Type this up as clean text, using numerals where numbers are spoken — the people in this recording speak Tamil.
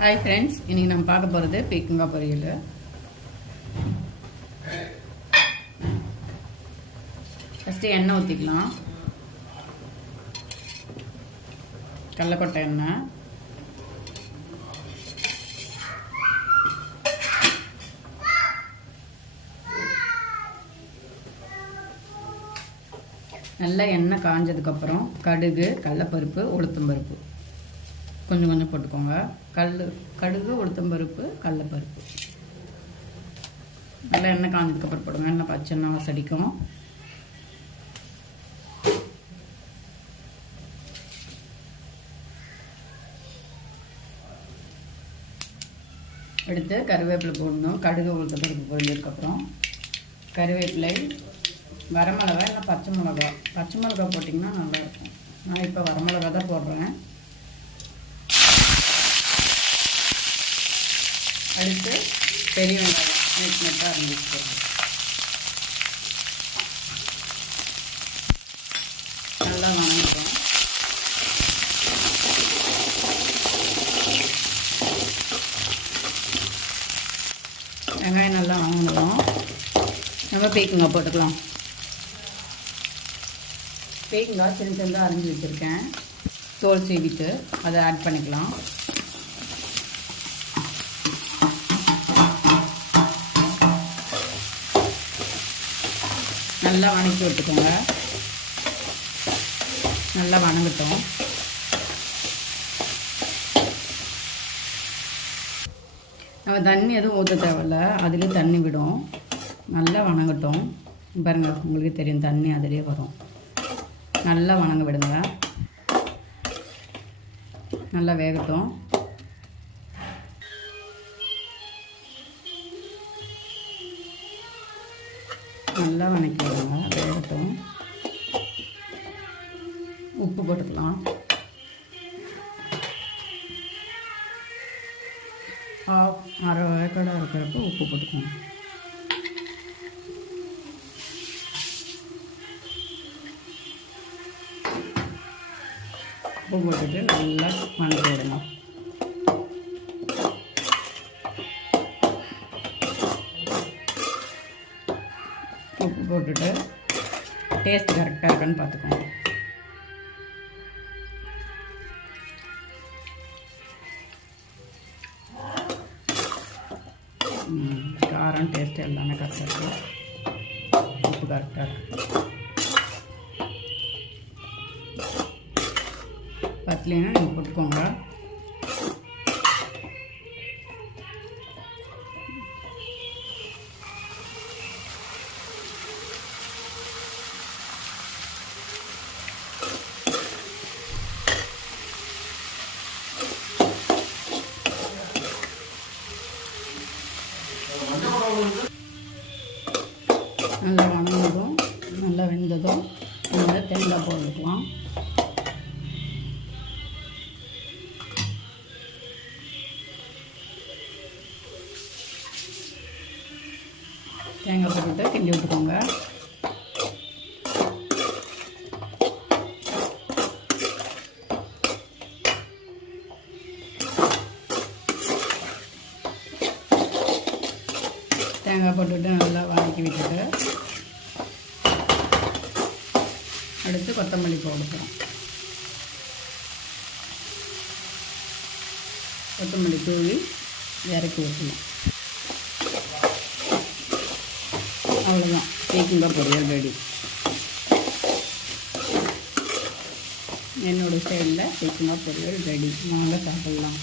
ஹாய் ஃப்ரெண்ட்ஸ், இன்றைக்கி நம்ம பார்க்க போகிறது பீக்கங்காய் பொரியல். ஃபஸ்ட்டு எண்ணெய் ஊற்றிக்கலாம். கடலக்கொட்டை எண்ணெய், நல்லா எண்ணெய் காஞ்சதுக்கப்புறம் கடுகு, கடலைப்பருப்பு, உளுத்தம்பருப்பு கொஞ்சம் கொஞ்சம் போட்டுக்கோங்க. கடுகு, உளுத்தம்பருப்பு, கடலைப்பருப்பு நல்லா எண்ணெய் காஞ்சதுக்கப்புறம் போடுங்க. எண்ணெய் பச்சைன்னா வசடிக்கும். எடுத்து கருவேப்பிலை போடணும். கடுகு, உளுத்தம்பருப்பு போட்டதுக்கப்புறம் கருவேப்பிலை, வரமிளகா இல்லை பச்சை மிளகா. பச்சை மிளகா போட்டிங்கன்னா நல்லாயிருக்கும். நான் இப்போ வரமிளகா தான் போடுறேன். அடுத்து பெரிய வெங்காயம் நெட்டாக இருந்துச்சு. நல்லா வணங்கிட்டோம். வெங்காயம் நல்லா வணங்கணும். நம்ம பீக்கங்காய் போட்டுக்கலாம். பீக்கங்காய் சின்ன சின்னதாக அரைஞ்சி வச்சுருக்கேன். தோல் சீவிட்டு அதை ஆட் பண்ணிக்கலாம். நல்லா வணக்கி விட்டுக்கோங்க. நல்லா வணங்கட்டும். நம்ம தண்ணி எதுவும் ஊற்ற தேவையில்ல, அதுலேயே தண்ணி விடும். நல்லா வணங்கட்டும். பாருங்க, உங்களுக்கு தெரியும், தண்ணி அதிலே வரும். நல்லா வணங்க விடுங்க. நல்லா வேகட்டும். நல்லா வணக்கி விடுங்க, வேகட்டும். உப்பு போட்டுக்கலாம். அரை வேக்காடாக இருக்கிறப்ப உப்பு போட்டுக்கோங்க. உப்பு போட்டுட்டு நல்லா வணக்கி விடுங்க. உப்பு போட்டுட்டு டேஸ்ட் கரெக்டாக இருக்கான்னு பார்த்துக்கோங்க. காரம், டேஸ்ட் எல்லாமே கரெக்டாக இருக்கும். உப்பு கரெக்டாக இருக்கு. பத்தலைன்னா நீங்கள் போட்டுக்கோங்க. நல்லா வணங்கதும் நல்லா வெந்ததும் நல்லா தேங்காய் போட்டுக்கலாம். தேங்காய் போட்டுட்டு கிண்டி விட்டுக்கோங்க. தேங்காய் போட்டுட்டு நல்லா வதக்கி விட்டுட்டு அடுத்து கொத்தமல்லி போடுறோம். கொத்தமல்லி தூவி இறக்கி ஊற்றணும். அவ்வளோதான், பீக்கங்காய் பொரியல் ரெடி. என்னோடய ஸ்டைலில் பீக்கங்காய் பொரியல் ரெடி. வாங்க சாப்பிட்லாம்.